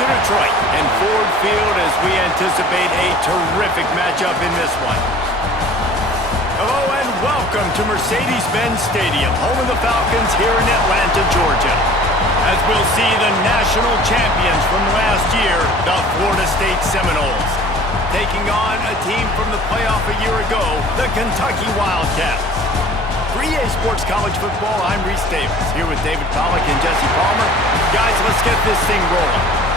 to Detroit and Ford Field as we anticipate a terrific matchup in this one. Hello and welcome to Mercedes-Benz Stadium, home of the Falcons here in Atlanta, Georgia. As we'll see the national champions from last year, the Florida State Seminoles, taking on a team from the playoff a year ago, the Kentucky Wildcats. For EA Sports College Football, I'm Reese Davis, here with David Pollack and Jesse Palmer. Guys, let's get this thing rolling.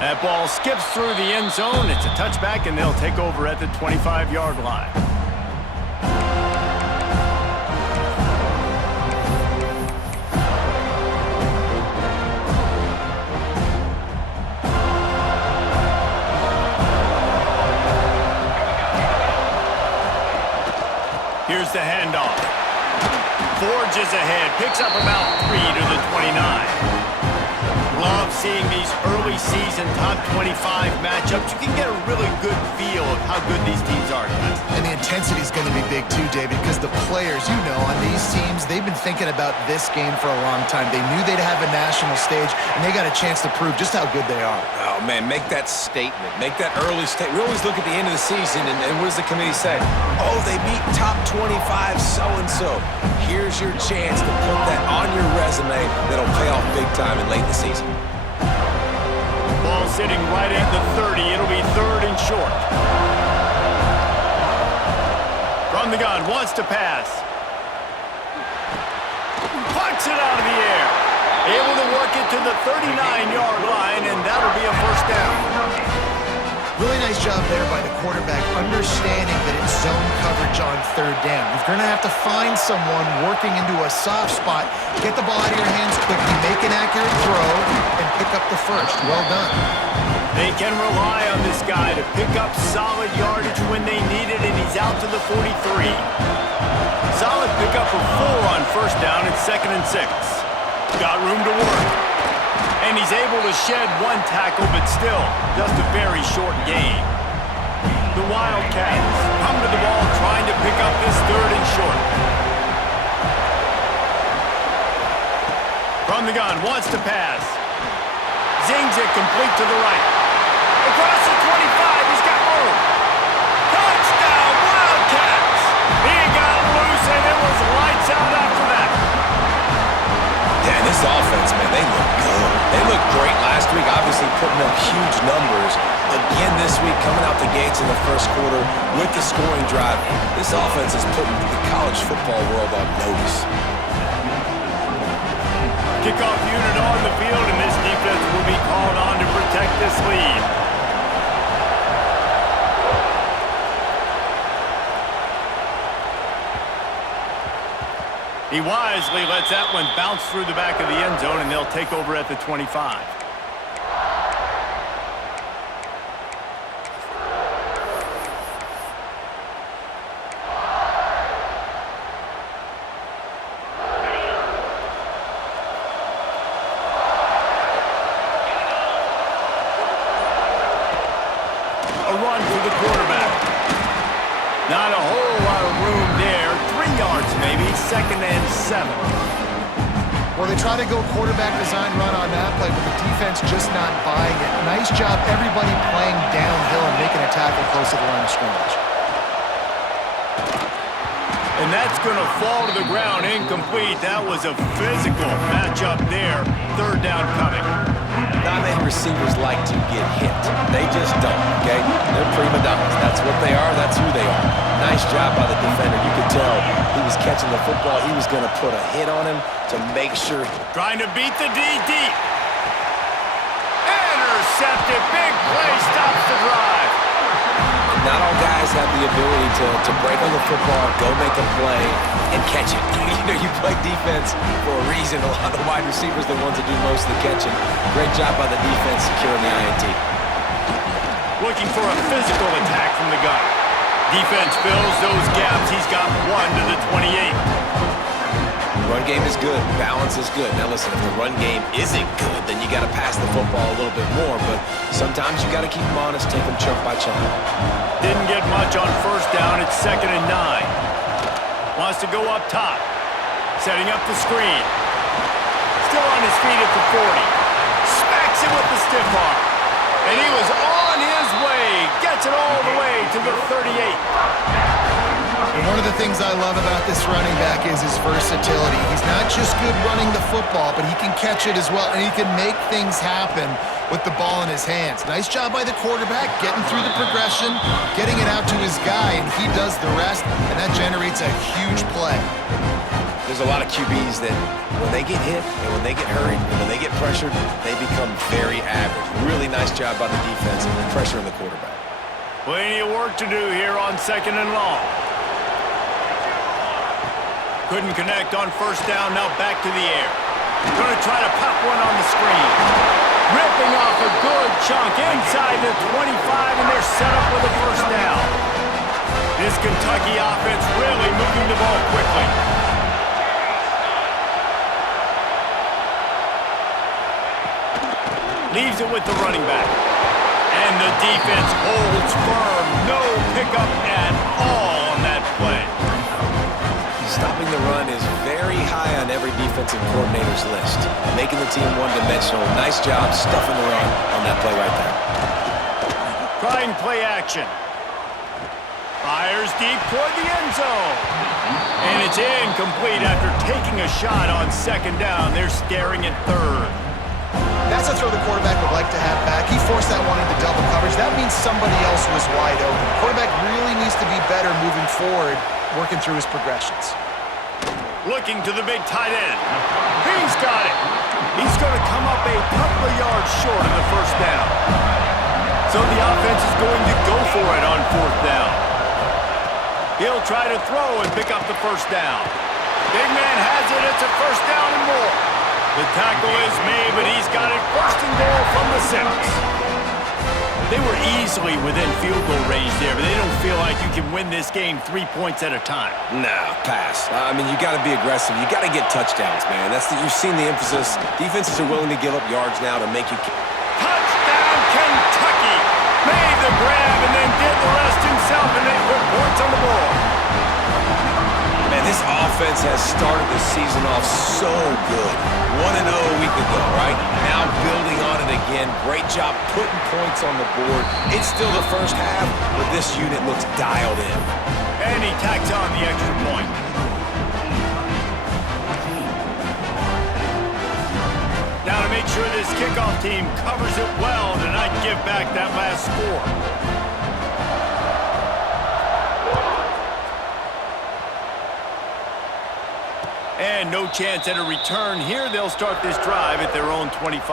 That ball skips through the end zone. It's a touchback, and they'll take over at the 25-yard line. Here's the handoff. Forges ahead, picks up about 3 to the 29. Love seeing these early season top 25 matchups. You can get a really good feel of how good these teams are, guys. And the intensity is going to be big too, David, because the players, you know, on these teams, they've been thinking about this game for a long time. They knew they'd have a national stage, and they got a chance to prove just how good they are. Oh, man, make that statement. Make that early statement. We always look at the end of the season, and what does the committee say? Oh, they beat top 25 so-and-so. Here's your chance to put that on your resume that'll pay off big time in late in the season. Ball sitting right at the 30. It'll be third and short. From the gun, wants to pass. Plucks it out of the air. Able to work it to the 39-yard line, and that'll be a first down. Really nice job there by the quarterback, understanding that it's zone coverage on third down. You're going to have to find someone working into a soft spot, get the ball out of your hands quickly, make an accurate throw, and pick up the first. Well done. They can rely on this guy to pick up solid yardage when they need it, and he's out to the 43. Solid pickup of 4 on first down and 2nd and 6. Got room to work. And he's able to shed one tackle, but still just a very short gain. The Wildcats come to the ball trying to pick up this third and short. From the gun, wants to pass. Zings it complete to the right. Across the 25, he's got room. Touchdown, Wildcats! He got loose, and it was lights out after that. Yeah, and this offense, man, they look good. They looked great last week, obviously putting up huge numbers. Again this week, coming out the gates in the first quarter with the scoring drive. This offense is putting the college football world on notice. Kickoff unit on the field, and this defense will be called on to protect this lead. He wisely lets that one bounce through the back of the end zone, and they'll take over at the 25. A run for the quarterback. Not a whole lot of room there. 3 yards maybe, 2nd and 7. Well, they try to go quarterback design run on that play, but the defense just not buying it. Nice job, everybody playing downhill and making a tackle close to the line of scrimmage. And that's going to fall to the ground incomplete. That was a physical matchup there. Third down coming. Not many receivers like to get hit. They just don't, okay? They're prima donnas. That's what they are. That's who they are. Nice job by the defender. You could tell he was catching the football. He was going to put a hit on him to make sure. Trying to beat the D deep. Intercepted. Big play stops the drive. And not all guys have the ability to break on the football, go make a play, and catch it. You play defense for a reason. A lot of the wide receivers are the ones that do most of the catching. Great job by the defense securing the INT. Looking for a physical attack from the gun. Defense fills those gaps. He's got 1 to the 28. Run game is good. Balance is good. Now listen, if the run game isn't good, then you got to pass the football a little bit more. But sometimes you got to keep them honest, take them chunk by chunk. Didn't get much on first down. It's 2nd and 9. Wants to go up top. Setting up the screen. Still on his feet at the 40. Smacks him with the stiff arm. And he was on his way. Gets it all the way to the 38. And one of the things I love about this running back is his versatility. He's not just good running the football, but he can catch it as well, and he can make things happen with the ball in his hands. Nice job by the quarterback, getting through the progression, getting it out to his guy, and he does the rest, and that generates a huge play. There's a lot of QBs that when they get hit and when they get hurried and when they get pressured, they become very average. Really nice job by the defense, pressuring the quarterback. Plenty of work to do here on 2nd and long. Couldn't connect on first down, now back to the air. Going to try to pop one on the screen. Ripping off a good chunk inside the 25, and they're set up with a first down. This Kentucky offense really moving the ball quickly. Leaves it with the running back. And the defense holds firm. No pickup at all on that play. Stopping the run is very high on every defensive coordinator's list. Making the team one-dimensional. Nice job stuffing the run on that play right there. Trying play action. Fires deep toward the end zone. And it's incomplete after taking a shot on 2nd down. They're staring at 3rd. That's a throw the quarterback would like to have back. He forced that one into double coverage. That means somebody else was wide open. The quarterback really needs to be better moving forward, working through his progressions. Looking to the big tight end. He's got it. He's going to come up a couple of yards short of the first down. So the offense is going to go for it on 4th down. He'll try to throw and pick up the first down. Big man has it. It's a first down and more. The tackle is made, but he's got it 1st and goal from the 6. They were easily within field goal range there, but they don't feel like you can win this game 3 points at a time. Nah, pass. I mean, you got to be aggressive. You got to get touchdowns, man. You've seen the emphasis. Defenses are willing to give up yards now to make you... Touchdown, Kentucky! Made the grab and then did the rest himself, and they put points on the board. Man, this offense has started the season off so good. 1-0 a week ago, right? Now building on it again. Great job putting points on the board. It's still the first half, but this unit looks dialed in. And he tacks on the extra point. Now to make sure this kickoff team covers it well to not give back that last score. And no chance at a return here. They'll start this drive at their own 25.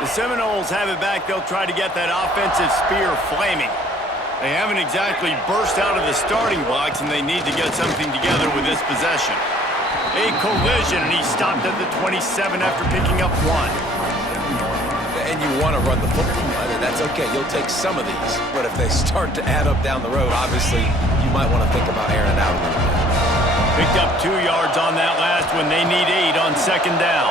The Seminoles have it back. They'll try to get that offensive spear flaming. They haven't exactly burst out of the starting blocks, and they need to get something together with this possession. A collision, and he stopped at the 27 after picking up 1. And you want to run the football. I mean, that's okay. You'll take some of these. But if they start to add up down the road, obviously, you might want to think about airing it out a little bit. Picked up 2 yards on that last one. They need 8 on 2nd down.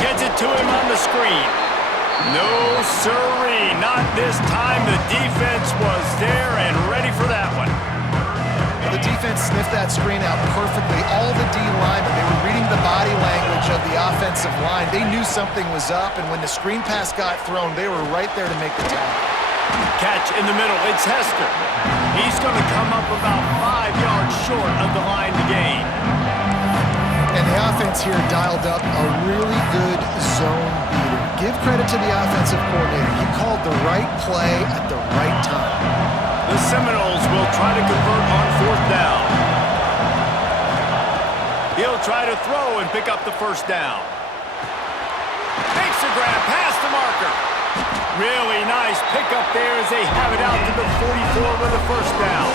Gets it to him on the screen. No, sirree. Not this time. The defense was there and ready for that one. The defense sniffed that screen out perfectly. All the D linemen, they were reading the body language of the offensive line. They knew something was up, and when the screen pass got thrown, they were right there to make the tackle. Catch in the middle. It's Hester. He's going to come up about 5 yards short of the line to gain. And the offense here dialed up a really good zone beater. Give credit to the offensive coordinator. He called the right play at the right time. The Seminoles will try to convert on 4th down. He'll try to throw and pick up the first down. They makes the grab past the marker. Really nice pickup there as they have it out to the 44 with a first down.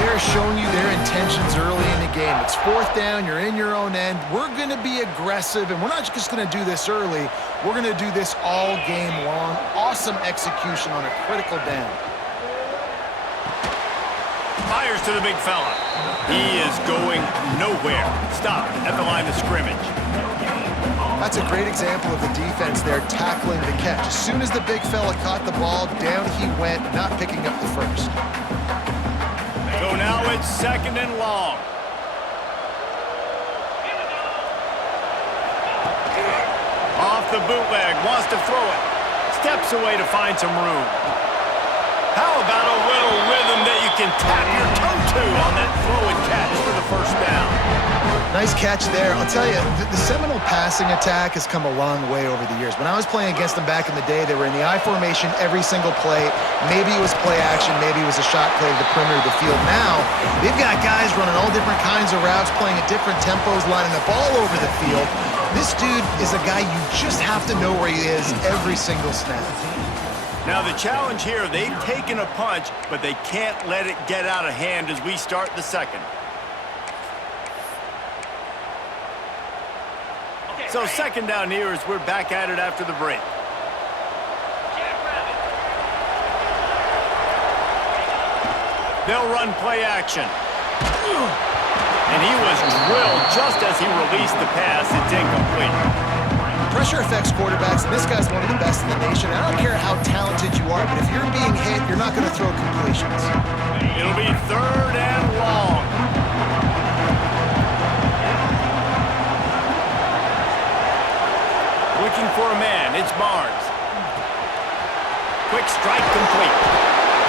They're showing you their intentions early in the game. It's fourth down, you're in your own end. We're going to be aggressive, and we're not just going to do this early. We're going to do this all game long. Awesome execution on a critical down. Fires to the big fella. He is going nowhere. Stop at the line of scrimmage. That's a great example of the defense there tackling the catch. As soon as the big fella caught the ball, down he went, not picking up the first. So now it's second and long. Off the bootleg, wants to throw it. Steps away to find some room. How about a little rhythm that you can tap your toe to on that throw and catch for the first down? Nice catch there. I'll tell you, the Seminole passing attack has come a long way over the years. When I was playing against them back in the day, they were in the I formation every single play. Maybe it was play action, maybe it was a shot play to the perimeter of the field. Now, they've got guys running all different kinds of routes, playing at different tempos, lining the ball over the field. This dude is a guy you just have to know where he is every single snap. Now the challenge here, they've taken a punch, but they can't let it get out of hand as we start the second. So second down here as we're back at it after the break. They'll run play action. And he was drilled just as he released the pass. It's incomplete. Pressure affects quarterbacks, and this guy's one of the best in the nation. I don't care how talented you are, but if you're being hit, you're not going to throw completions. It'll be third and long. Looking for a man, it's Barnes. Quick strike complete.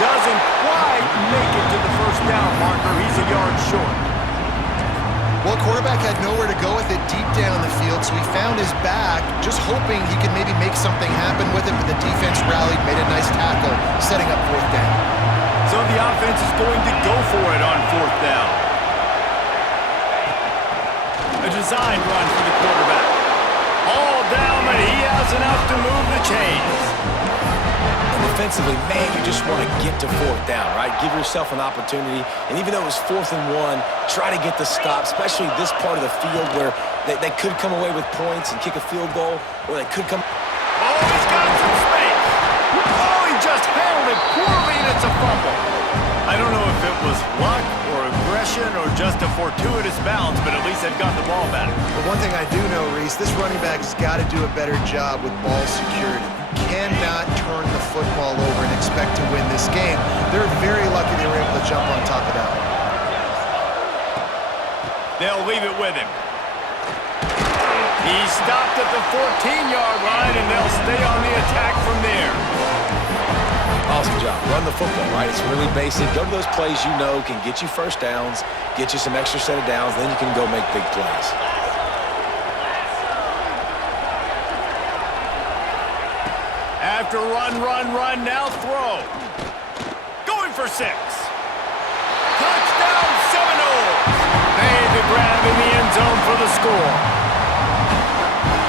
Doesn't quite make it to the first down marker. He's a yard short. Well, quarterback had nowhere to go with it deep down the field, so he found his back, just hoping he could maybe make something happen with it, but the defense rallied, made a nice tackle, setting up fourth down. So the offense is going to go for it on fourth down. A design run for the quarterback. All down, but he has enough to move the chains. Defensively, man, you just want to get to fourth down, right? Give yourself an opportunity, and even though it was 4th and 1, try to get the stop, especially this part of the field where they could come away with points and kick a field goal, or they could come... Oh, he's got some space. Oh, he just handled it poorly, and it's a fumble. I don't know if it was luck or aggression or just a fortuitous bounce, but at least they've got the ball back. But one thing I do know, Reese, this running back has got to do a better job with ball security. Cannot turn the football over and expect to win this game. They're very lucky they were able to jump on top of that. They'll leave it with him. He stopped at the 14-yard line, and they'll stay on the attack from there. Awesome job. Run the football, right? It's really basic. Go to those plays you know can get you first downs, get you some extra set of downs, then you can go make big plays. After run, now throw. Going for 6. Touchdown Seminoles! Made the grab in the end zone for the score.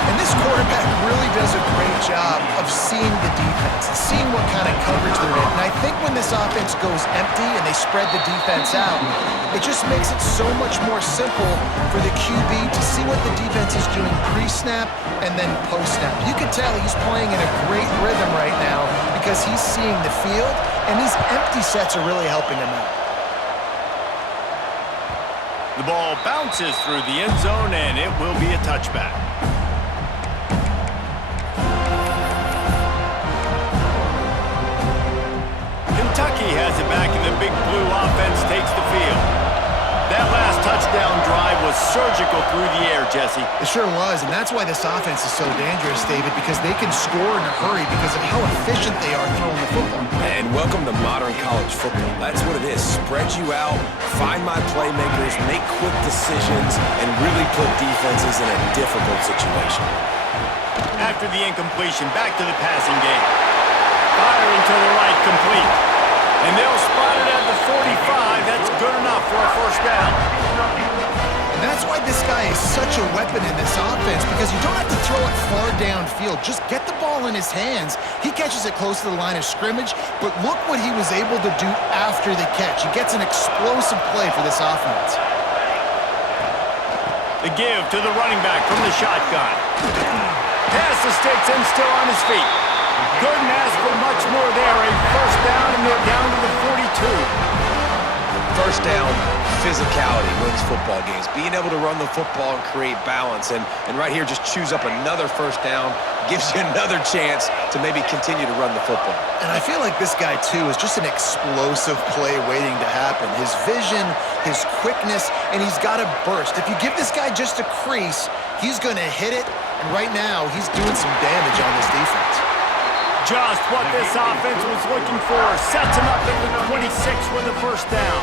And this quarterback really does a great job of seeing the defense and seeing what kind of coverage they're in. And I think when this offense goes empty and they spread the defense out, it just makes it so much more simple for the QB to see what the defense is doing pre-snap and then post-snap. You can tell he's playing in a great rhythm right now because he's seeing the field, and these empty sets are really helping him out. The ball bounces through the end zone, and it will be a touchback. Kentucky has it back, and the big blue offense takes the field. That last touchdown drive was surgical through the air, Jesse. It sure was, and that's why this offense is so dangerous, David, because they can score in a hurry because of how efficient they are throwing the football. And welcome to modern college football. That's what it is. Spread you out, find my playmakers, make quick decisions, and really put defenses in a difficult situation. After the incompletion, back to the passing game. Firing to the right, complete. And they'll spot it at the 45. That's good enough for a first down. And And that's why this guy is such a weapon in this offense, because you don't have to throw it far downfield. Just get the ball in his hands. He catches it close to the line of scrimmage, but look what he was able to do after the catch. He gets an explosive play for this offense. The give to the running back from the shotgun. Pass the sticks and still on his feet. Couldn't ask for much more there. A first down, and they're down to the 42. First down, physicality wins football games. Being able to run the football and create balance. And right here, just choose up another first down, gives you another chance to maybe continue to run the football. And I feel like this guy, too, is just an explosive play waiting to happen. His vision, his quickness, and he's got a burst. If you give this guy just a crease, he's going to hit it. And right now, he's doing some damage on this defense. Just what this offense was looking for. Sets him up at the 26 with the first down.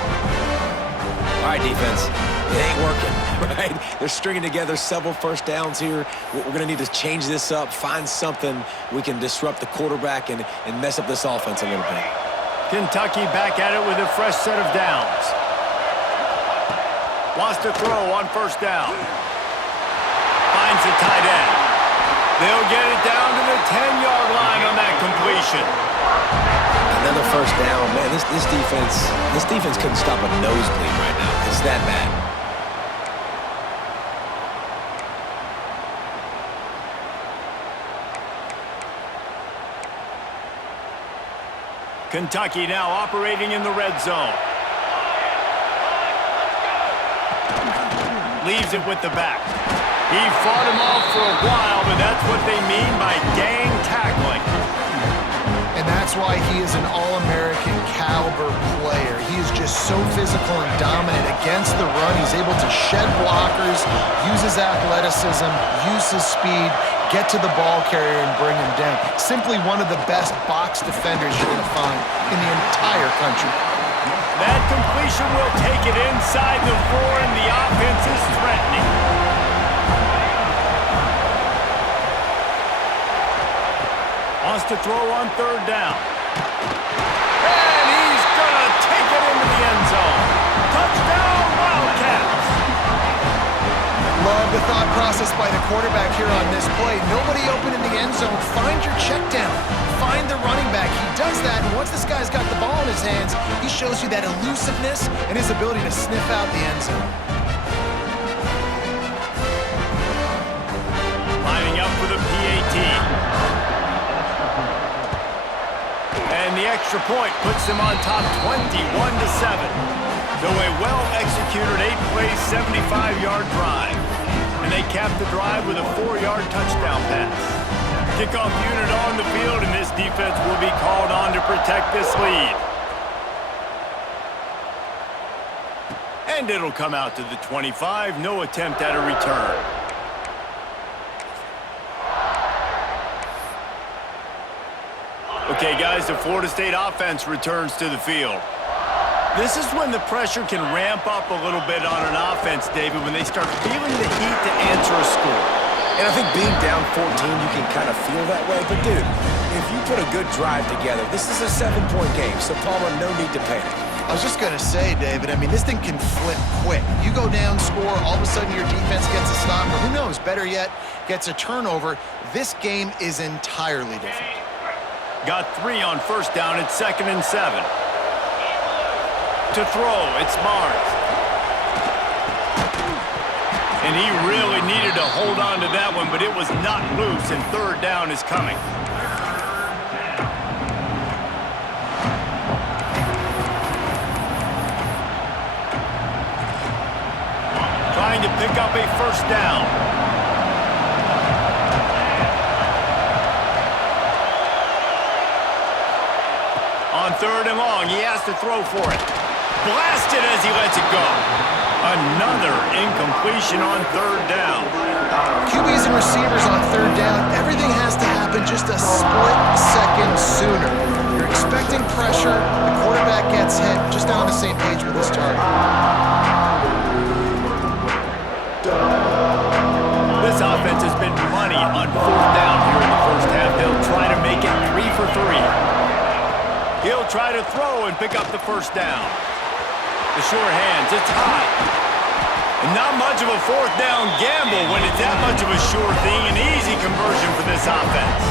All right, defense. It ain't working, right? They're stringing together several first downs here. We're going to need to change this up, find something we can disrupt the quarterback and mess up this offense a little bit. Kentucky back at it with a fresh set of downs. Wants to throw on first down. Finds the tight end. They'll get it down to the 10-yard line on that completion. Another first down. Man, this defense couldn't stop a nosebleed right now. It's that bad. Kentucky now operating in the red zone. Leaves it with the back. He fought him off for a while, but that's what they mean by gang tackling. And that's why he is an All-American caliber player. He is just so physical and dominant against the run. He's able to shed blockers, use his athleticism, use his speed, get to the ball carrier and bring him down. Simply one of the best box defenders you're going to find in the entire country. That completion will take it inside the 4, and the offense is threatening. Wants to throw on third down. And he's going to take it into the end zone. Touchdown, Wildcats! Love the thought process by the quarterback here on this play. Nobody open in the end zone. Find your check down. Find the running back. He does that, and once this guy's got the ball in his hands, he shows you that elusiveness and his ability to sniff out the end zone. Lining up for the PAT. And the extra point puts them on top 21-7. So a well-executed 8-play, 75-yard drive. And they cap the drive with a 4-yard touchdown pass. Kickoff unit on the field, and this defense will be called on to protect this lead. And it'll come out to the 25. No attempt at a return. Okay, guys, the Florida State offense returns to the field. This is when the pressure can ramp up a little bit on an offense, David, when they start feeling the heat to answer a score. And I think being down 14, you can kind of feel that way. But, dude, if you put a good drive together, this is a 7-point game. So, Palmer, no need to panic. I was just going to say, David, I mean, this thing can flip quick. You go down, score, all of a sudden your defense gets a stop, or who knows, better yet, gets a turnover. This game is entirely different. Got 3 on first down at 2nd and 7. To throw, it's Mars. And he really needed to hold on to that one, but it was not loose, and third down is coming. Trying to pick up a first down. On third and long, he has to throw for it. Blasted as he lets it go. Another incompletion on third down. QBs and receivers on third down, everything has to happen just a split second sooner. You're expecting pressure, the quarterback gets hit, just not on the same page with his target. This offense has been money on fourth down here in the first half. They'll try to make it 3 for 3. He'll try to throw and pick up the first down. The sure hands, it's high. And not much of a fourth down gamble when it's that much of a sure thing, an easy conversion for this offense.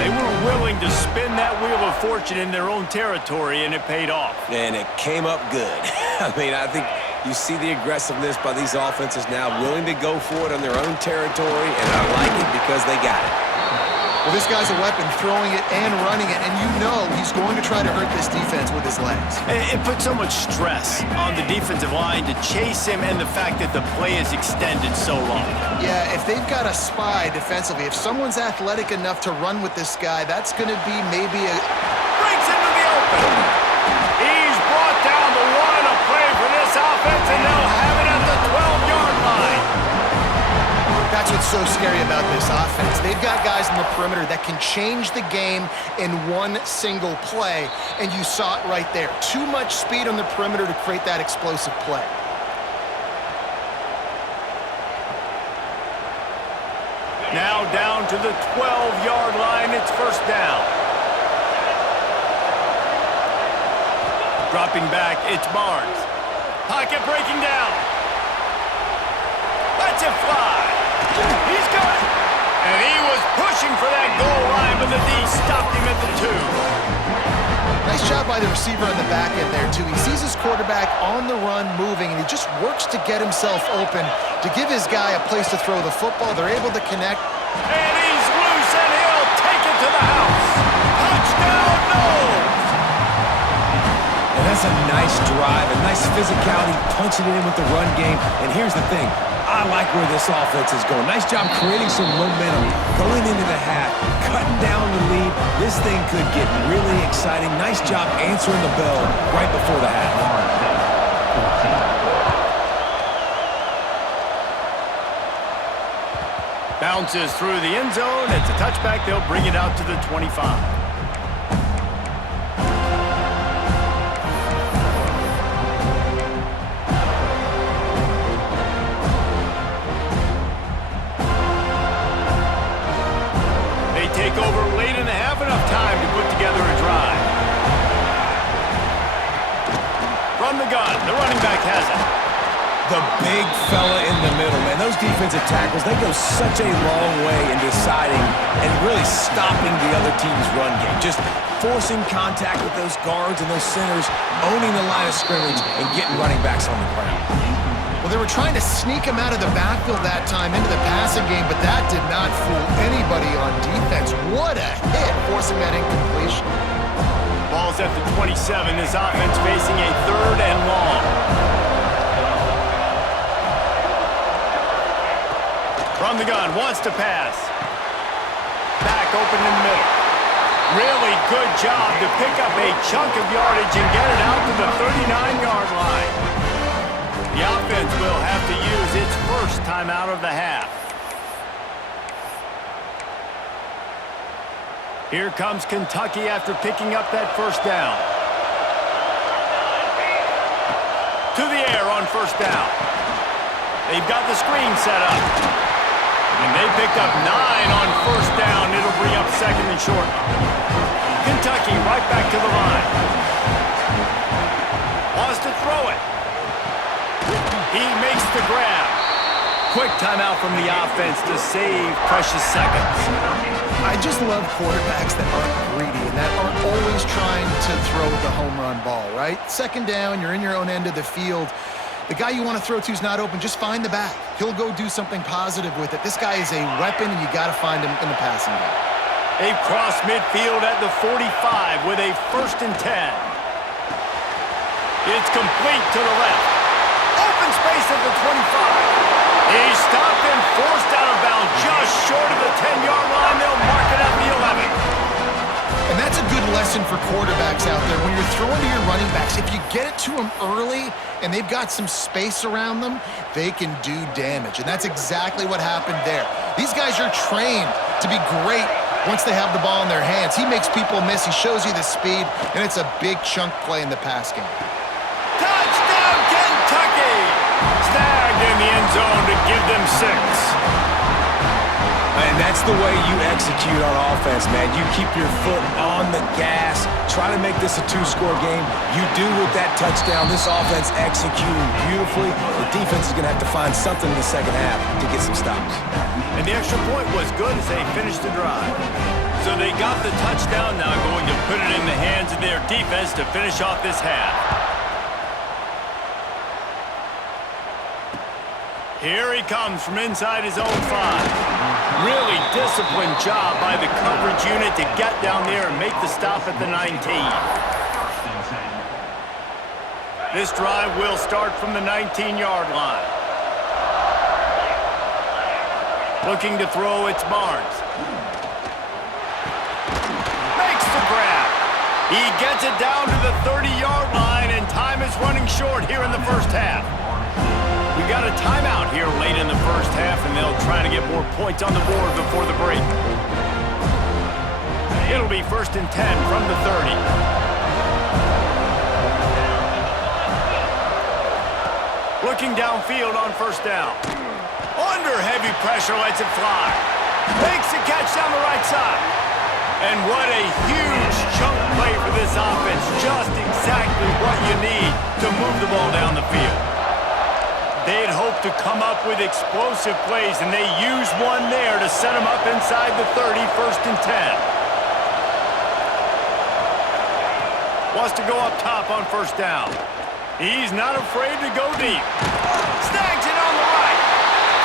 They were willing to spin that wheel of fortune in their own territory, and it paid off. And it came up good. I mean, I think you see the aggressiveness by these offenses now, willing to go for it on their own territory, and I like it because they got it. Well, this guy's a weapon, throwing it and running it, and you know he's going to try to hurt this defense with his legs. It puts so much stress on the defensive line to chase him, and the fact that the play is extended so long. Yeah, if they've got a spy defensively, if someone's athletic enough to run with this guy, that's going to be maybe a... Breaks into the open. He's brought down the one, a play for this offense, and they'll have it at the 12-yard line. That's what's so scary about this offense. They've got guys in the perimeter that can change the game in one single play, and you saw it right there. Too much speed on the perimeter to create that explosive play. Now down to the 12-yard line, it's first down. Dropping back, it's Barnes. Pocket breaking down. Lets it fly. He's got it. And he was pushing for that goal line, but the D stopped him at the 2. Nice job by the receiver on the back end there, too. He sees his quarterback on the run moving, and he just works to get himself open to give his guy a place to throw the football. They're able to connect. And he's loose, and he'll take it to the house. Touchdown, Knowles! And that's a nice drive, a nice physicality, punching it in with the run game. And here's the thing. I like where this offense is going. Nice job creating some momentum, going into the half, cutting down the lead. This thing could get really exciting. Nice job answering the bell right before the half. Bounces through the end zone. It's a touchback. They'll bring it out to the 25. Take over late in the half, enough time to put together a drive. From the gun, the running back has it. The big fella in the middle, man. Those defensive tackles, they go such a long way in deciding and really stopping the other team's run game. Just forcing contact with those guards and those centers, owning the line of scrimmage, and getting running backs on the ground. Well, they were trying to sneak him out of the backfield that time into the passing game, but that did not fool anybody on defense. What a hit, forcing that incompletion. Ball's at the 27. This offense facing a 3rd and long. From the gun, wants to pass. Back open in the middle. Really good job to pick up a chunk of yardage and get it out to the 39-yard line. The offense will have to use its first timeout of the half. Here comes Kentucky after picking up that first down. To the air on first down. They've got the screen set up. And they picked up 9 on first down. It'll bring up 2nd and short. Kentucky right back to the line. Wants to throw it. He makes the grab. Quick timeout from the offense to save precious seconds. I just love quarterbacks that aren't greedy and that aren't always trying to throw the home run ball, right? 2nd down, you're in your own end of the field. The guy you want to throw to is not open. Just find the back. He'll go do something positive with it. This guy is a weapon, and you got to find him in the passing game. They've crossed midfield at the 45 with a 1st and 10. It's complete to the left. Open space at the 25. He's stopped and forced out of bounds just short of the 10-yard line. They'll mark it at the 11. And that's a good lesson for quarterbacks out there. When you're throwing to your running backs, if you get it to them early and they've got some space around them, they can do damage. And that's exactly what happened there. These guys are trained to be great once they have the ball in their hands. He makes people miss. He shows you the speed, and it's a big chunk play in the pass game. Touchdown, Kentucky! Snagged in the end zone to give them 6. And that That's the way you execute on offense, man. You keep your foot on the gas. Try to make this a two-score game. You do with that touchdown. This offense executing beautifully. The defense is going to have to find something in the second half to get some stops. And the extra point was good as they finished the drive. So they got the touchdown, now going to put it in the hands of their defense to finish off this half. Here he comes from inside his own 5. Really disciplined job by the coverage unit to get down there and make the stop at the 19. This drive will start from the 19-yard line. Looking to throw, it's Barnes. Makes the grab. He gets it down to the 30-yard line, and time is running short here in the first half. We got a timeout here late in the first half, and they'll try to get more points on the board before the break. It'll be 1st and 10 from the 30. Looking downfield on 1st down. Under heavy pressure, lets it fly. Makes the catch down the right side. And what a huge chunk play for this offense. Just exactly what you need to move the ball down the field. They'd hoped to come up with explosive plays, and they used one there to set them up inside the 30, 1st and 10. Wants to go up top on 1st down. He's not afraid to go deep. Snags it on the right.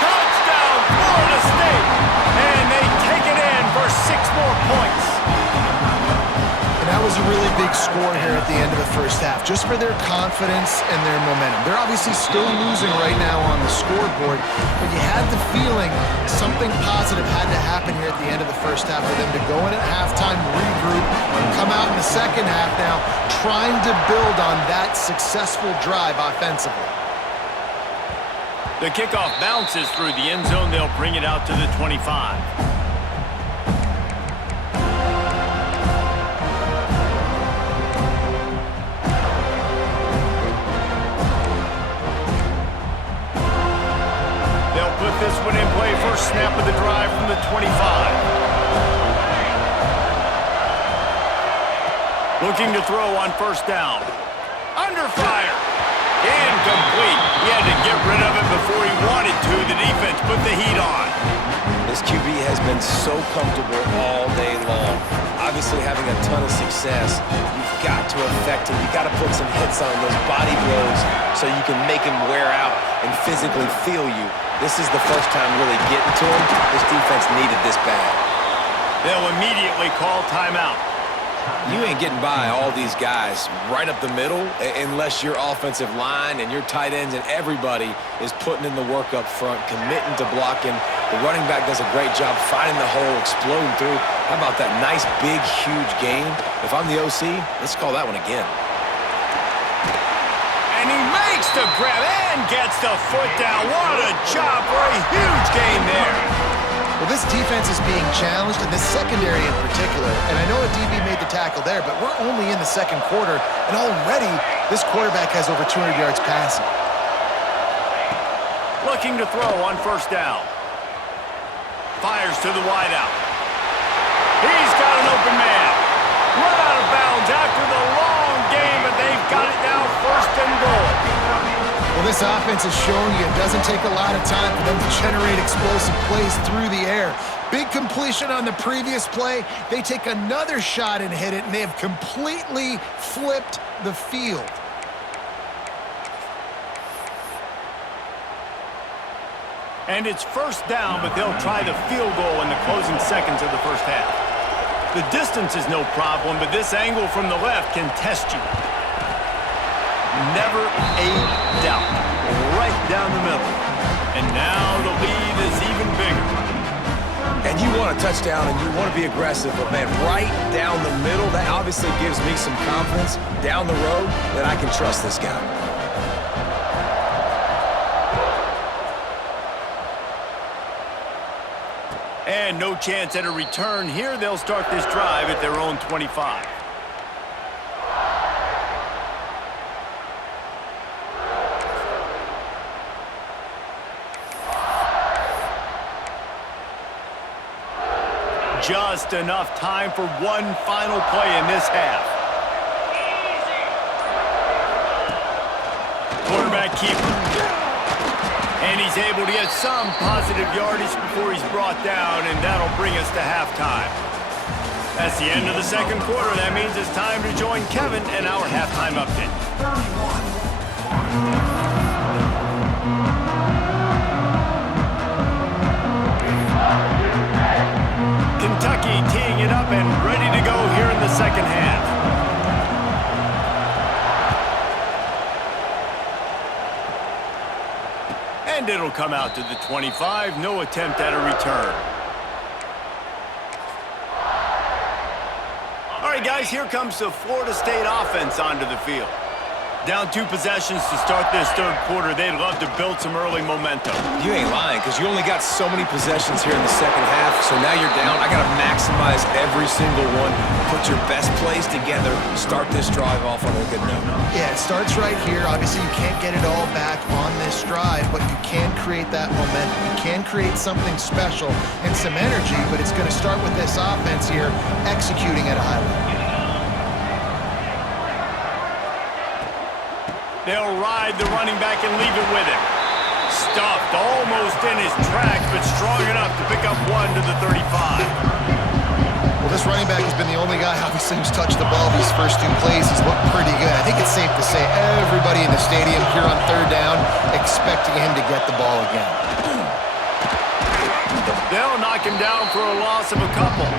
Touchdown, Florida State. And they take it in for 6 more points. And that was a really big score here at the end of the first half, just for their confidence and their momentum. They're obviously still losing right now on the scoreboard, but you had the feeling something positive had to happen here at the end of the first half for them to go in at halftime, regroup, and come out in the second half now trying to build on that successful drive offensively. The kickoff bounces through the end zone. They'll bring it out to the 25. Put this one in play. First snap of the drive from the 25. Looking to throw on 1st down. Under fire. Incomplete. He had to get rid of it before he wanted to. The defense put the heat on. This QB has been so comfortable all day long. Obviously having a ton of success. You've got to affect him. You've got to put some hits on those body blows so you can make him wear out and physically feel you. This is the first time really getting to him. This defense needed this bad. They'll immediately call timeout. You ain't getting by all these guys right up the middle unless your offensive line and your tight ends and everybody is putting in the work up front, committing to blocking. The running back does a great job finding the hole, exploding through. How about that nice, big, huge gain? If I'm the OC, let's call that one again. And he makes the grab and gets the foot down. What a job for a huge gain there. Well, this defense is being challenged, and this secondary in particular. And I know a DB made the tackle there, but we're only in the second quarter, and already this quarterback has over 200 yards passing. Looking to throw on 1st down. Fires to the wideout. He's got an open man. Run out of bounds after the long game, but they've got it now 1st and goal. Well, this offense is showing you it doesn't take a lot of time for them to generate explosive plays through the air. Big completion on the previous play. They take another shot and hit it, and they have completely flipped the field. And it's 1st down, but they'll try the field goal in the closing seconds of the first half. The distance is no problem, but this angle from the left can test you. Never a doubt. Right down the middle. And now the lead is even bigger. And you want a touchdown and you want to be aggressive, but man, right down the middle, that obviously gives me some confidence down the road that I can trust this guy. And no chance at a return here. They'll start this drive at their own 25. just enough time for one final play in this half. Quarterback keeper. And he's able to get some positive yardage before he's brought down, and that'll bring us to halftime. That's the end of the second quarter. That means it's time to join Kevin in our halftime update. Kentucky teeing it up and ready to go here in the second half. And it'll come out to the 25. No attempt at a return. All right, guys, here comes the Florida State offense onto the field. Down 2 possessions to start this third quarter. They'd love to build some early momentum. You ain't lying, because you only got so many possessions here in the second half, so now you're down. I got to maximize every single one. Put your best plays together. Start this drive off on a good note. Yeah, it starts right here. Obviously, you can't get it all back on this drive, but you can create that momentum. You can create something special and some energy, but it's going to start with this offense here executing at a high level. They'll ride the running back and leave it with him. Stuffed almost in his tracks, but strong enough to pick up 1 to the 35. Well, this running back has been the only guy, obviously, who's touched the ball these first 2 plays. He's looked pretty good. I think it's safe to say everybody in the stadium here on third down expecting him to get the ball again. They'll knock him down for a loss of a couple.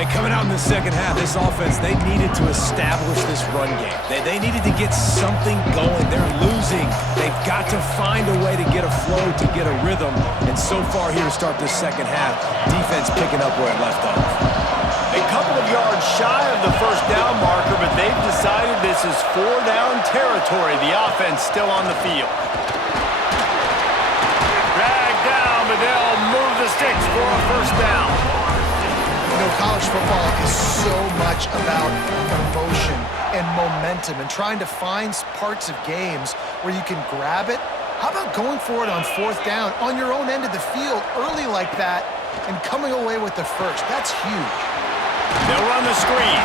And coming out in the second half, this offense, they needed to establish this run game. They needed to get something going. They're losing. They've got to find a way to get a flow, to get a rhythm. And so far here to start this second half, defense picking up where it left off. A couple of yards shy of the first down marker, but they've decided this is 4-down territory. The offense still on the field. Dragged down, but they'll move the sticks for a first down. You know, college football is so much about emotion and momentum and trying to find parts of games where you can grab it. How about going for it on 4th down on your own end of the field early like that and coming away with the first? That's huge. They'll run the screen.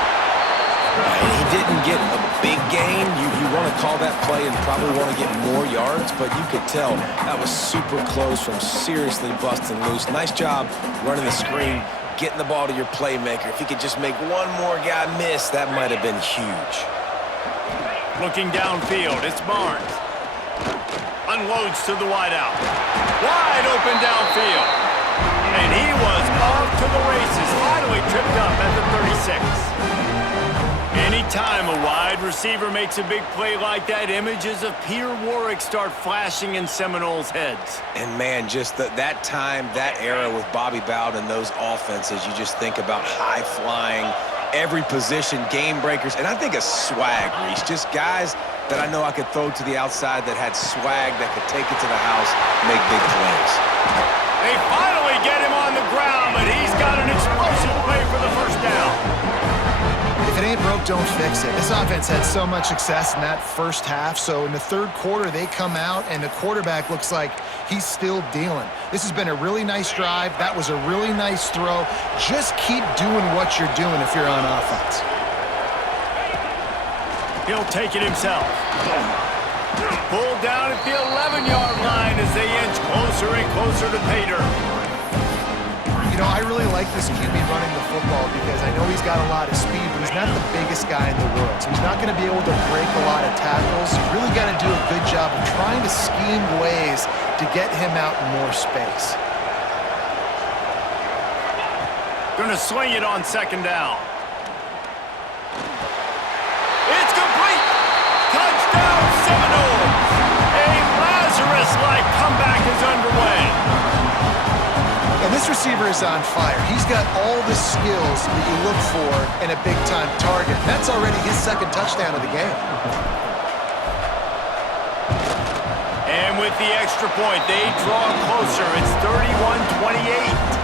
He didn't get a big gain. You want to call that play and probably want to get more yards, but you could tell that was super close from seriously busting loose. Nice job running the screen, getting the ball to your playmaker. If he could just make one more guy miss, that might have been huge. Looking downfield, it's Barnes. Unloads to the wideout. Wide open downfield. And he was off to the races, finally tripped up at the 36. Anytime a wide receiver makes a big play like that, images of Peter Warrick start flashing in Seminoles' heads. And, man, just that time, that era with Bobby Bowden and those offenses, you just think about high-flying, every position, game breakers, and I think of swag, Reese. Just guys that I know I could throw to the outside that had swag, that could take it to the house, make big plays. They finally get him on the ground, but he's got an explosive play for the first down. If it ain't broke, don't fix it. This offense had so much success in that first half, so in the third quarter, they come out, and the quarterback looks like he's still dealing. This has been a really nice drive. That was a really nice throw. Just keep doing what you're doing if you're on offense. He'll take it himself. Pulled down at the 11-yard line as they inch closer and closer to pay dirt. You know, I really like this QB running the football because I know he's got a lot of speed, but he's not the biggest guy in the world. So he's not going to be able to break a lot of tackles. You really got to do a good job of trying to scheme ways to get him out in more space. Going to swing it on 2nd down. It's complete! Touchdown Seminoles! A Lazarus-like comeback is underway. And this receiver is on fire. He's got all the skills that you look for in a big-time target. That's already his 2nd touchdown of the game. And with the extra point, they draw closer. It's 31-28.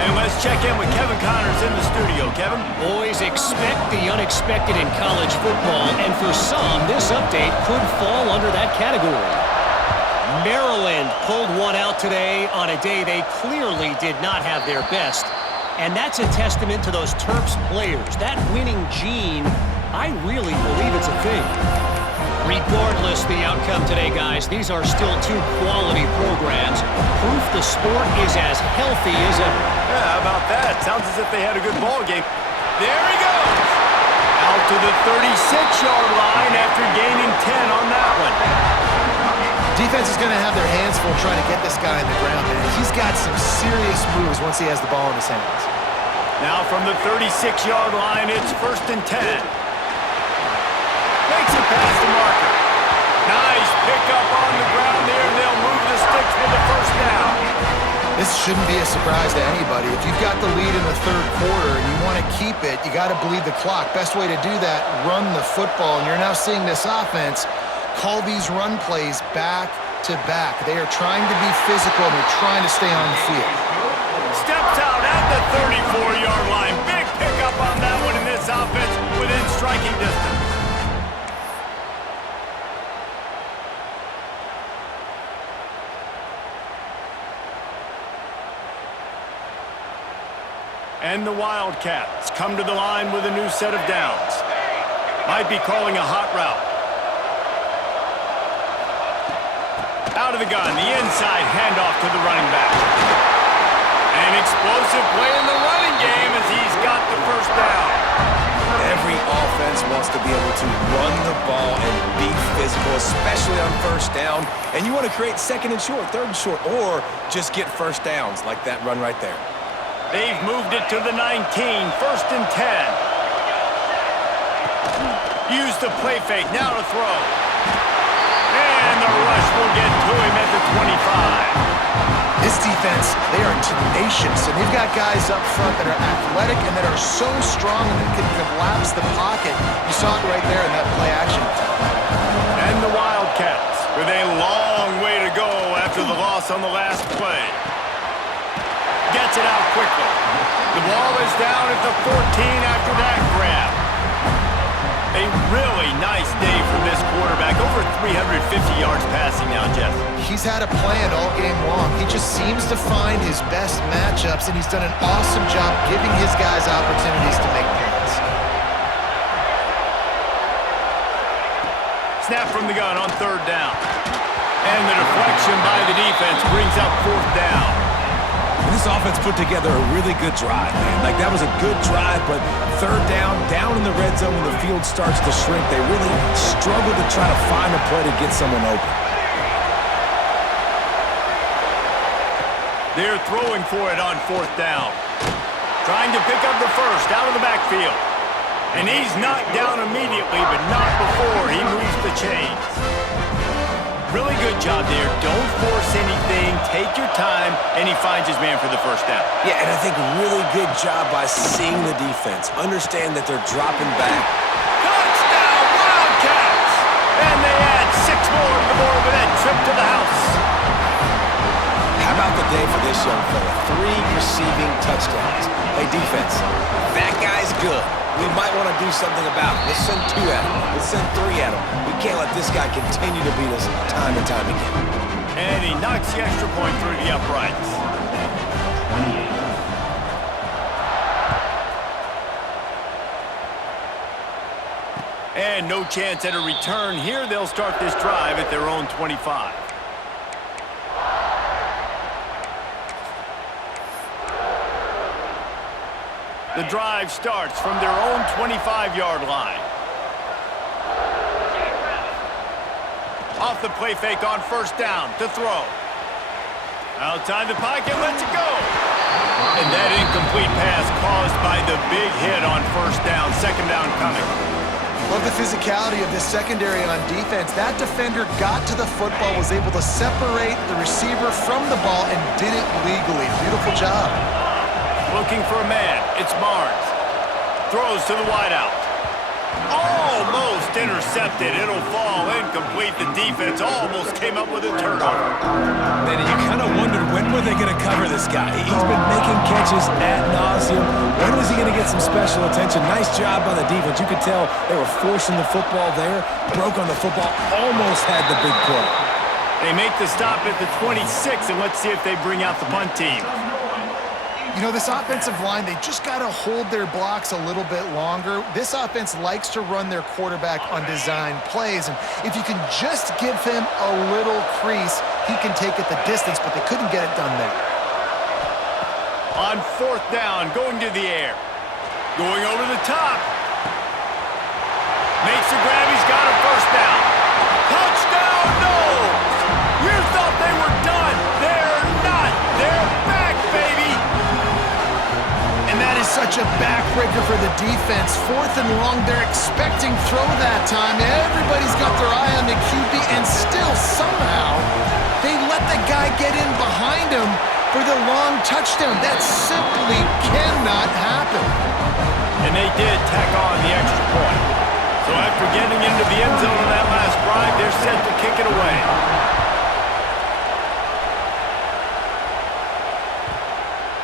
And let's check in with Kevin Connors in the studio. Kevin? Boys, expect the unexpected in college football, and for some, this update could fall under that category. Maryland pulled one out today on a day they clearly did not have their best. And that's a testament to those Terps players. That winning gene, I really believe it's a thing. Regardless the outcome today, guys, these are still two quality programs. Proof the sport is as healthy as ever. Yeah, how about that? Sounds as if they had a good ball game. There he goes! Out to the 36-yard line after gaining 10 on that one. Defense is going to have their hands full trying to get this guy in the ground, man. He's got some serious moves once he has the ball in his hands. Now from the 36-yard line, it's 1st and 10. Makes it past the marker. Nice pickup on the ground there, and they'll move the sticks for the first down. This shouldn't be a surprise to anybody. If you've got the lead in the third quarter and you want to keep it, you got to bleed the clock. Best way to do that, run the football. And you're now seeing this offense call these run plays back to back. They are trying to be physical, and they're trying to stay on the field. Steps out at the 34-yard line. Big pickup on that one in this offense within striking distance. And the Wildcats come to the line with a new set of downs. Might be calling a hot route. Out of the gun, the inside handoff to the running back. An explosive play in the running game as he's got the first down. Every offense wants to be able to run the ball and be physical, especially on first down. And you want to create second and short, third and short, or just get first downs like that run right there. They've moved it to the 19, 1st and 10. Use the play fake, now to throw. And the rush will get to him at the 25. This defense, they are tenacious, and they've got guys up front that are athletic and that are so strong and that can collapse the pocket. You saw it right there in that play action. And the Wildcats with a long way to go after the loss on the last play. Gets it out quickly. The ball is down at the 14 after that grab. A really nice day from this quarterback. Over 350 yards passing now, Jeff. He's had a plan all game long. He just seems to find his best matchups, and he's done an awesome job giving his guys opportunities to make plays. Snap from the gun on 3rd down. And the deflection by the defense brings up 4th down. And this offense put together a really good drive, man. Like, that was a good drive, but 3rd down in the red zone when the field starts to shrink, they really struggle to try to find a play to get someone open. They're throwing for it on 4th down. Trying to pick up the first out of the backfield. And he's knocked down immediately, but not before he moves the chains. Really good job there. Don't force anything. Take your time, and he finds his man for the first down. Yeah, and I think really good job by seeing the defense. Understand that they're dropping back. Touchdown, Wildcats! And they add 6 more to the board with that trip to the house. How about the day for this young fella? 3 receiving touchdowns. Hey, defense, that guy's good. We might want to do something about it. Let's send 2 at him. Let's send 3 at him. We can't let this guy continue to beat us time and time again. And he knocks the extra point through the uprights. And no chance at a return here. They'll start this drive at their own 25. The drive starts from their own 25-yard line. Off the play fake on 1st down to throw. Outside the pocket, lets it go. And that incomplete pass caused by the big hit on 1st down. 2nd down coming. Love the physicality of this secondary on defense. That defender got to the football, was able to separate the receiver from the ball, and did it legally. Beautiful job. Looking for a man. It's Barnes. Throws to the wideout. Almost intercepted. It'll fall incomplete. The defense almost came up with a turnover. Man, you kind of wondered, when were they going to cover this guy? He's been making catches ad nauseum. When was he going to get some special attention? Nice job by the defense. You could tell they were forcing the football there. Broke on the football. Almost had the big play. They make the stop at the 26, and let's see if they bring out the punt team. You know, this offensive line, they just got to hold their blocks a little bit longer. This offense likes to run their quarterback on design plays, and if you can just give him a little crease, he can take it the distance, but they couldn't get it done there. On 4th down, going to the air. Going over the top. Makes the grab, he's got a 1st down. Touchdown, no! You thought they were done. They're not. They're back, baby! And that is such a backbreaker for the defense. 4th and long, they're expecting throw that time. Everybody's got their eye on the QB, and still somehow they let the guy get in behind him for the long touchdown. That simply cannot happen. And they did tack on the extra point. So after getting into the end zone on that last drive, they're set to kick it away.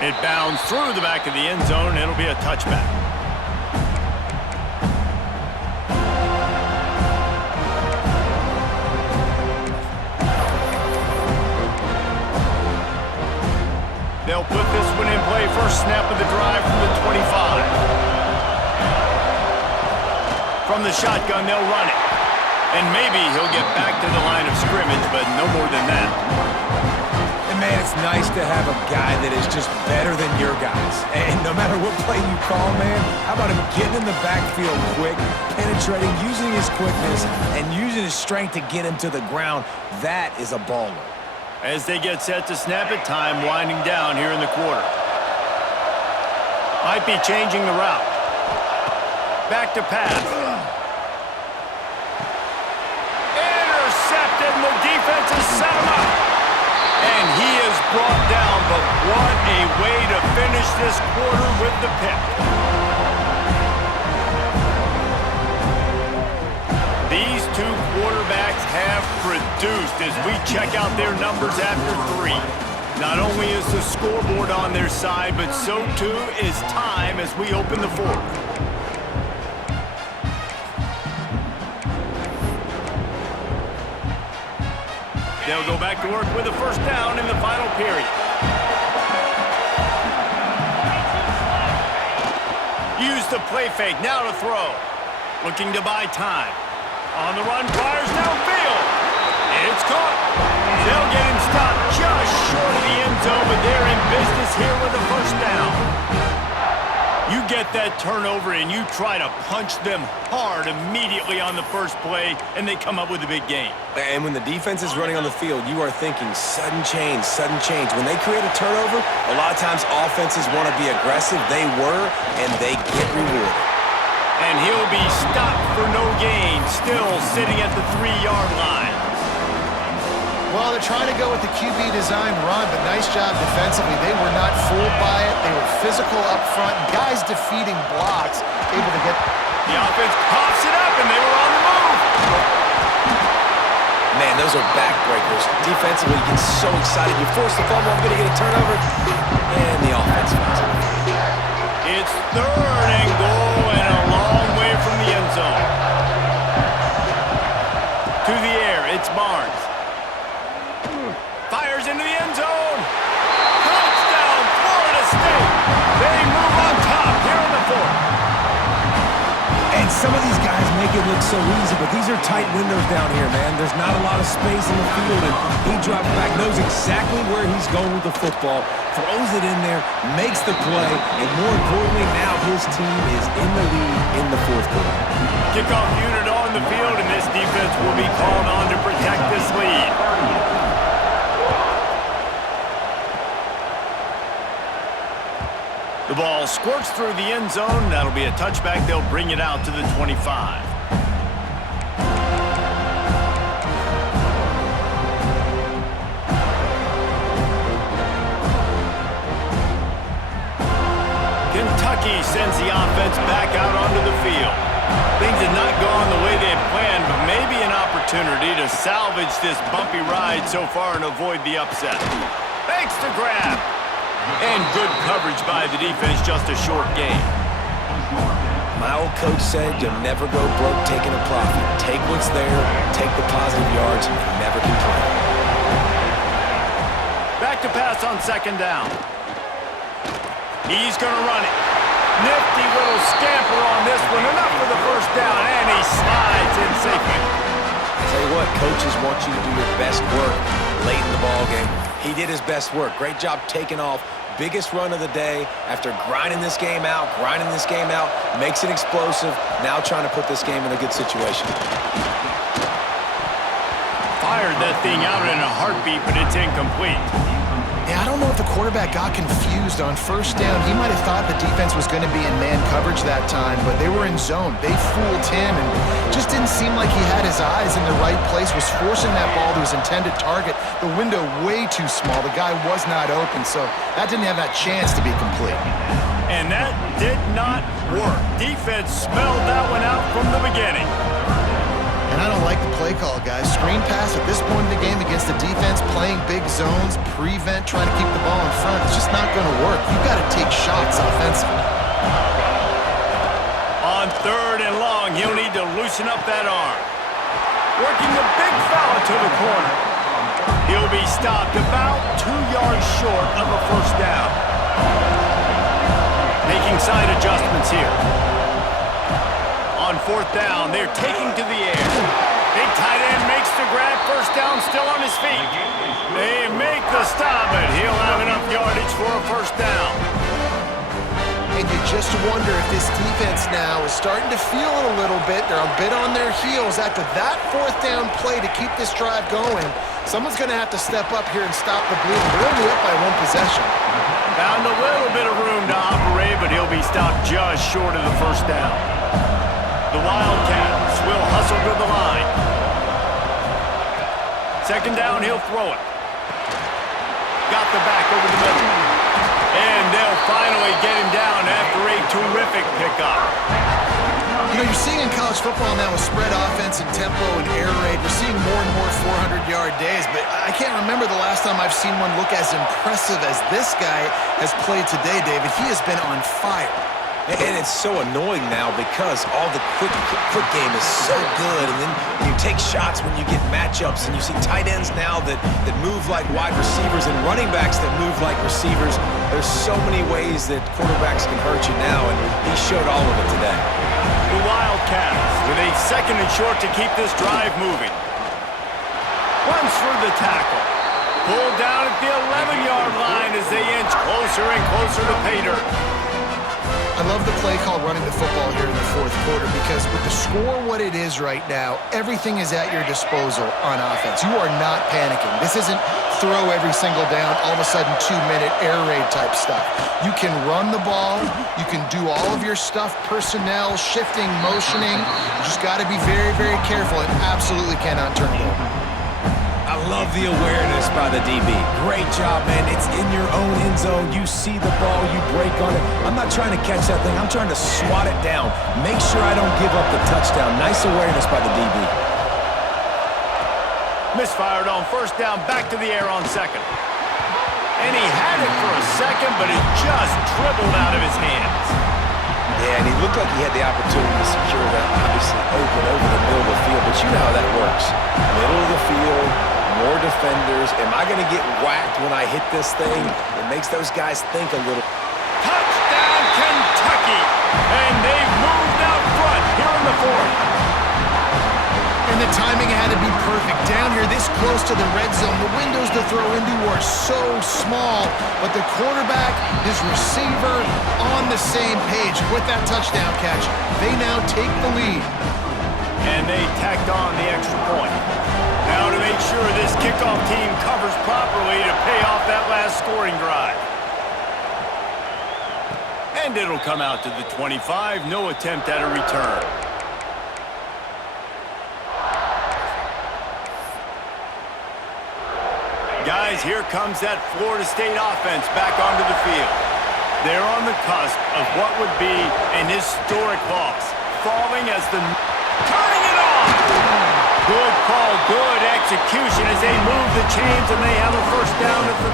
It bounds through the back of the end zone. It'll be a touchback. They'll put this one in play. First snap of the drive from the 25. From the shotgun, they'll run it. And maybe he'll get back to the line of scrimmage, but no more than that. And, man, it's nice to have a guy that is just better than your guys. And no matter what play you call, man, how about him getting in the backfield quick, penetrating, using his quickness, and using his strength to get him to the ground? That is a baller. As they get set to snap it, time winding down here in the quarter. Might be changing the route. Back to pass. Intercepted, and the defense has set him up. And he is brought down, but what a way to finish this quarter with the pick. These two quarterbacks have produced as we check out their numbers after 3. Not only is the scoreboard on their side, but so too is time as we open the 4th. They'll go back to work with a 1st down in the final period. Use the play fake, now to throw. Looking to buy time. On the run, fires downfield. It's caught. They'll get him stopped just short of the end zone, but they're in business here with a 1st down. You get that turnover and you try to punch them hard immediately on the first play, and they come up with a big gain. And when the defense is running on the field, you are thinking sudden change, sudden change. When they create a turnover, a lot of times offenses want to be aggressive. They were, and they get rewarded. And he'll be stopped for no gain, still sitting at the 3-yard line. Well, they're trying to go with the QB design run, but nice job defensively. They were not fooled by it. They were physical up front. Guys defeating blocks, able to get... The offense pops it up, and they were on the move. Man, those are backbreakers. Defensively, you get so excited. You force the fumble, I'm going to get a turnover, and the offense finds it. It's 3rd and goal, and a long way from the end zone. To the air, it's Barnes. Fires into the end zone. Touchdown, Florida State. They move on top here in the 4th. And some of these guys make it look so easy, but these are tight windows down here, man. There's not a lot of space in the field, and he drops back, knows exactly where he's going with the football, throws it in there, makes the play, and more importantly, now his team is in the lead in the 4th quarter. Kickoff unit on the field, and this defense will be called on to protect this lead. The ball squirts through the end zone. That'll be a touchback. They'll bring it out to the 25. Kentucky sends the offense back out onto the field. Things had not gone the way they had planned, but maybe an opportunity to salvage this bumpy ride so far and avoid the upset. Thanks to grab. And good coverage by the defense, just a short gain. My old coach said you'll never go broke taking a profit. Take what's there, take the positive yards, and never complain. Back to pass on 2nd down. He's going to run it. Nifty little scamper on this one. Enough for the first down, and he slides in safely. Tell you what, coaches want you to do your best work late in the ballgame. He did his best work. Great job taking off. Biggest run of the day after grinding this game out, makes it explosive, now trying to put this game in a good situation. Fired that thing out in a heartbeat, but it's incomplete. Yeah, I don't know if the quarterback got confused on first down. He might have thought the defense was going to be in man coverage that time, but they were in zone. They fooled him, and just didn't seem like he had his eyes in the right place, was forcing that ball to his intended target. The window way too small. The guy was not open, so that didn't have that chance to be complete. And that did not work. Defense smelled that one out from the beginning. And I don't like the play call, guys. Screen pass at this point in the game against the defense, playing big zones, prevent, trying to keep the ball in front. It's just not going to work. You've got to take shots offensively. On third and long, he'll need to loosen up that arm. Working the big foul to the corner. He'll be stopped about 2 yards short of a first down. Making side adjustments here. On fourth down, they're taking to the air. Big tight end makes the grab. First down, still on his feet. They make the stop, but he'll have enough yardage for a first down. And you just wonder if this defense now is starting to feel it a little bit. They're a bit on their heels after that fourth down play to keep this drive going. Someone's going to have to step up here and stop the bleeding. They're only up by one possession. Found a little bit of room to operate, but he'll be stopped just short of the first down. The Wildcats will hustle to the line. Second down, he'll throw it. Got the back over the middle. And they'll finally get him down after a terrific pickup. You know, you're seeing in college football now with spread offense and tempo and air raid, we're seeing more and more 400-yard days, but I can't remember the last time I've seen one look as impressive as this guy has played today, David. He has been on fire. And it's so annoying now because all the quick game is so good, and then you take shots when you get matchups, and you see tight ends now that move like wide receivers and running backs that move like receivers. There's so many ways that quarterbacks can hurt you now, and he showed all of it today. The Wildcats with a second and short to keep this drive moving. Runs for the tackle. Pulled down at the 11-yard line as they inch closer and closer to pay dirt. I love the play call running the football here in the fourth quarter because with the score what it is right now, everything is at your disposal on offense. You are not panicking. This isn't throw every single down, all of a sudden 2-minute air raid type stuff. You can run the ball. You can do all of your stuff, personnel, shifting, motioning. You just got to be very, very careful and absolutely cannot turn it over. I love the awareness by the DB. Great job, man. It's in your own end zone. You see the ball, you break on it. I'm not trying to catch that thing. I'm trying to swat it down. Make sure I don't give up the touchdown. Nice awareness by the DB. Misfired on first down, back to the air on second. And he had it for a second, but it just dribbled out of his hands. Yeah, and he looked like he had the opportunity to secure that, obviously open over the middle of the field, but you know how that works. Middle of the field, more defenders. Am I going to get whacked when I hit this thing? It makes those guys think a little. Touchdown, Kentucky! And they've moved out front here in the fourth. And the timing had to be perfect. Down here, this close to the red zone, the windows to throw into are so small, but the quarterback, his receiver, on the same page. With that touchdown catch, they now take the lead. And they tacked on the extra point. Now to make sure this kickoff team covers properly to pay off that last scoring drive. And it'll come out to the 25, no attempt at a return. Guys, here comes that Florida State offense back onto the field. They're on the cusp of what would be an historic loss, falling as the... Turning it on! Good call, good execution as they move the chains and they have a first down at the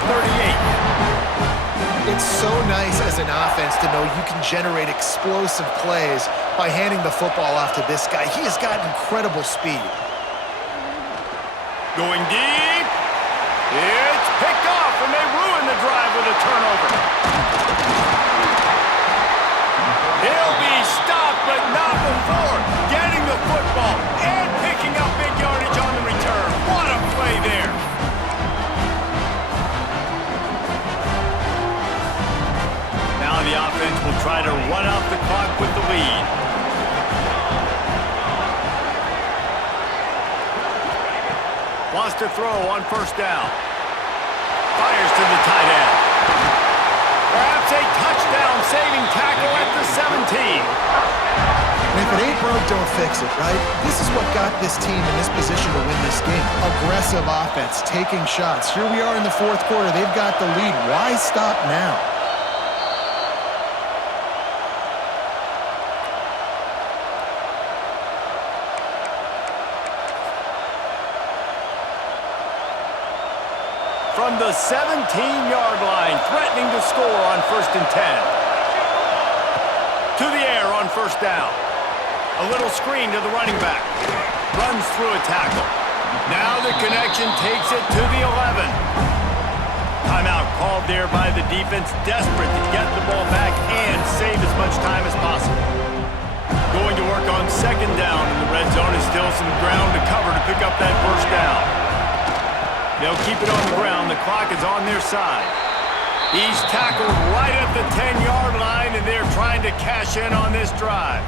38. It's so nice as an offense to know you can generate explosive plays by handing the football off to this guy. He has got incredible speed. Going deep. It's picked off, and they ruin the drive with a turnover. forward, getting the football, and picking up big yardage on the return. What a play there. Now the offense will try to run out the clock with the lead. Wants to throw on first down. Fires to the tight end. Perhaps a touchdown-saving tackle at the 17. And if it ain't broke, don't fix it, right? This is what got this team in this position to win this game. Aggressive offense, taking shots. Here we are in the fourth quarter. They've got the lead. Why stop now? From the 17-yard line, threatening to score on 1st and 10. To the air on first down. A little screen to the running back. Runs through a tackle. Now the connection takes it to the 11. Timeout called there by the defense, desperate to get the ball back and save as much time as possible. Going to work on 2nd down in the red zone is still some ground to cover to pick up that first down. They'll keep it on the ground. The clock is on their side. He's tackled right at the 10-yard line, and they're trying to cash in on this drive.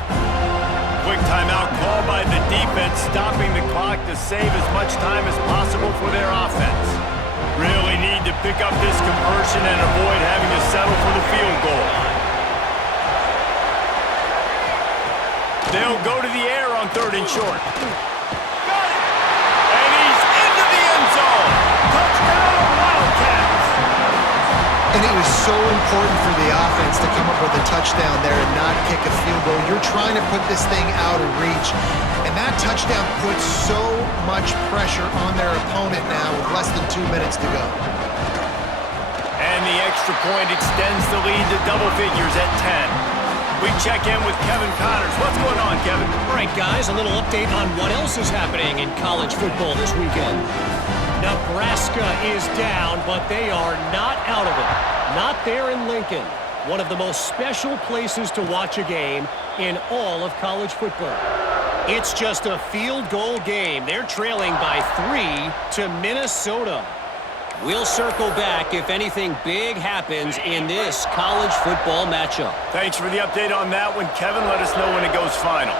Quick timeout called by the defense, stopping the clock to save as much time as possible for their offense. Really need to pick up this conversion and avoid having to settle for the field goal. They'll go to the air on 3rd and short. Got it! And he's into the end zone! Touchdown, Wildcats! And it was so important for the offense to come up with a touchdown there and not kick a field goal. You're trying to put this thing out of reach. And that touchdown puts so much pressure on their opponent now with less than 2 minutes to go. And the extra point extends the lead to double figures at 10. We check in with Kevin Connors. What's going on, Kevin? All right, guys, a little update on what else is happening in college football this weekend. Nebraska is down, but they are not out of it. Not there in Lincoln. One of the most special places to watch a game in all of college football. It's just a field goal game. They're trailing by 3 to Minnesota. We'll circle back if anything big happens in this college football matchup. Thanks for the update on that one, Kevin. Let us know when it goes final.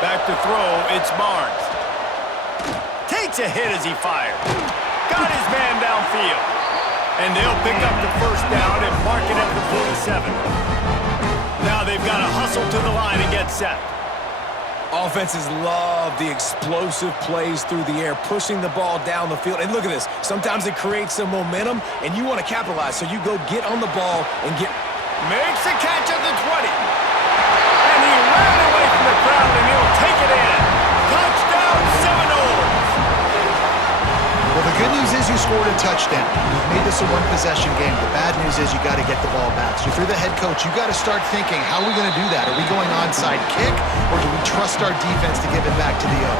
Back to throw, it's Barnes. Takes a hit as he fired. Got his man downfield. And they'll pick up the first down and mark it at the 47. Now they've got to hustle to the line and get set. Offenses love the explosive plays through the air, pushing the ball down the field. And look at this. Sometimes it creates some momentum, and you want to capitalize. So you go get on the ball and get... Makes a catch at the 20. And he ran away from the crowd, and he'll take it in. Touchdown, Seminoles. Well, the good news is you scored a touchdown. You've made this a one-possession game. The bad news is you got to get the ball back. So if you're the head coach, you got to start thinking, how are we going to do that? Are we going onside kick, or do we trust our defense to give it back to the O?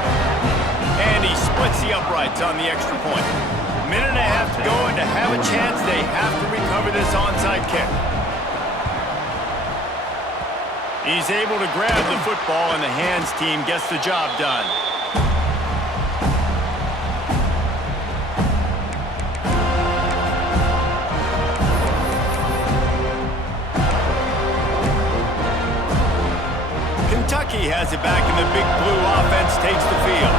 And he splits the uprights on the extra point. Minute and a half to go, and to have a chance, they have to recover this onside kick. He's able to grab the football, and the hands team gets the job done. Kentucky has it back, and the big blue offense takes the field.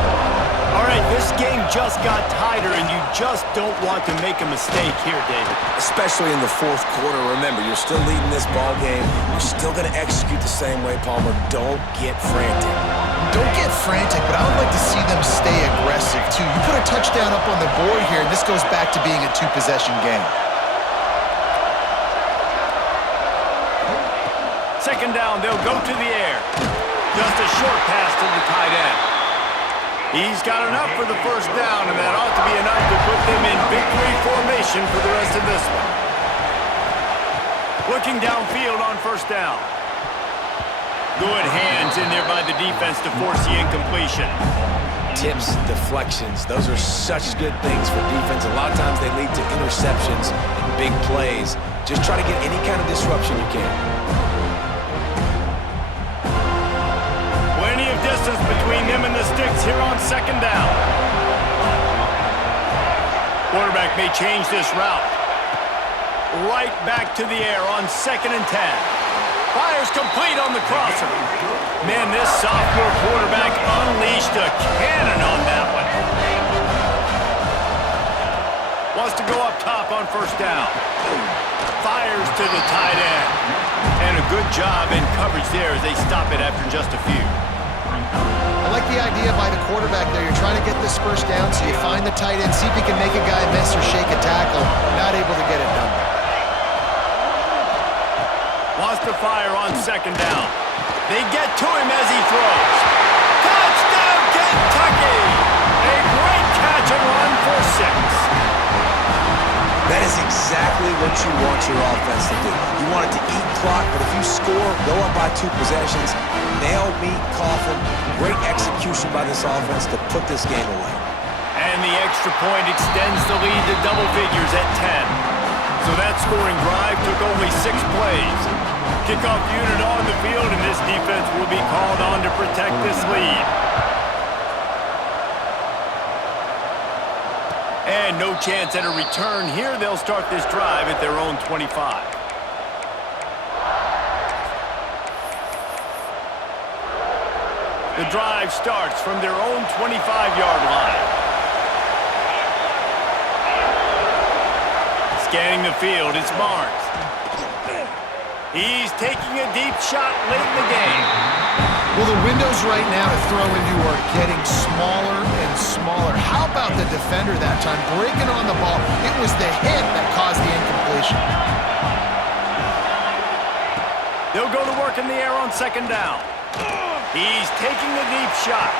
All right, this game just got tighter, and you just don't want to make a mistake here, David. Especially in the fourth quarter. Remember, you're still leading this ball game. You're still going to execute the same way, Palmer. Don't get frantic. Don't get frantic, but I would like to see them stay aggressive, too. You put a touchdown up on the board here, and this goes back to being a two-possession game. 2nd down, they'll go to the air. Just a short pass to the tight end. He's got enough for the first down, and that ought to be enough to put them in victory formation for the rest of this one. Looking downfield on first down. Good hands in there by the defense to force the incompletion. Tips, deflections, those are such good things for defense. A lot of times they lead to interceptions and big plays. Just try to get any kind of disruption you can. distance between them and the sticks here on second down. Quarterback may change this route. Right back to the air on 2nd and 10. Fires complete on the crosser. Man, this sophomore quarterback unleashed a cannon on that one. Wants to go up top on 1st down. Fires to the tight end. And a good job in coverage there as they stop it after just a few. I like the idea by the quarterback there. You're trying to get this 1st down, so you find the tight end, see if you can make a guy miss or shake a tackle. Not able to get it done. Wants to fire on 2nd down. They get to him as he throws. Touchdown, Kentucky! A great catch and run for 6. That is exactly what you want your offense to do. You want it to eat clock, but if you score, go up by 2 possessions, nail, meet, coffin. Great execution by this offense to put this game away. And the extra point extends the lead to double figures at 10. So that scoring drive took only 6 plays. Kickoff unit on the field, and this defense will be called on to protect this lead. And no chance at a return here. They'll start this drive at their own 25. The drive starts from their own 25-yard line. Scanning the field, it's Barnes. He's taking a deep shot late in the game. Well, the windows right now to throw into are getting smaller and smaller. How about the defender that time breaking on the ball? It was the hit that caused the incompletion. They'll go to work in the air on 2nd down. He's taking a deep shot.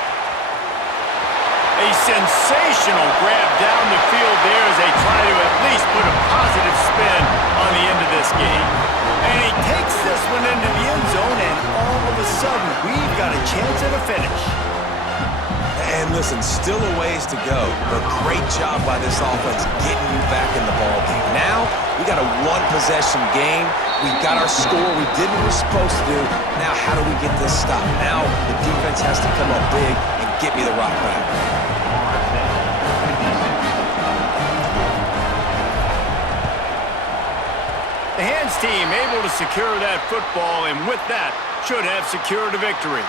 A sensational grab down the field there as they try to at least put a positive spin on the end of this game. And he takes this one into the end zone, and all of a sudden, we've got a chance at a finish. And listen, still a ways to go, but great job by this offense getting you back in the ballgame. Now, we got a 1-possession game. We got our score. We did what we're supposed to do. Now, how do we get this stopped? Now, the defense has to come up big and get me the rock back. The hands team able to secure that football, and with that, should have secured a victory.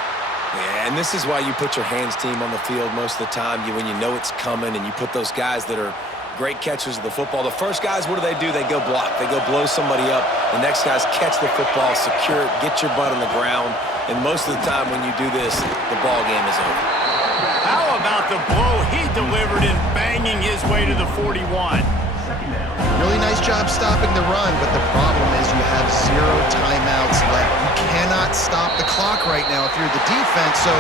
Yeah, and this is why you put your hands team on the field most of the time. When you know it's coming, and you put those guys that are great catchers of the football. The first guys, what do? They go block. They go blow somebody up. The next guys catch the football, secure it, get your butt on the ground. And most of the time when you do this, the ball game is over. How about the blow he delivered in banging his way to the 41? Really nice job stopping the run, but the problem is you have 0 timeouts left. You cannot stop the clock right now if you're the defense, so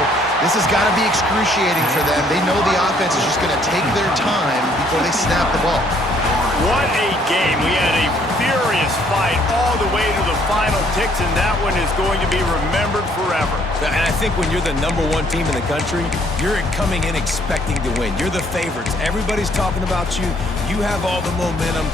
this has got to be excruciating for them. They know the offense is just going to take their time before they snap the ball. What a game. We had a furious fight all the way to the final ticks, and that one is going to be remembered forever. And I think when you're the #1 team in the country, you're coming in expecting to win. You're the favorites. Everybody's talking about you. You have all the momentum.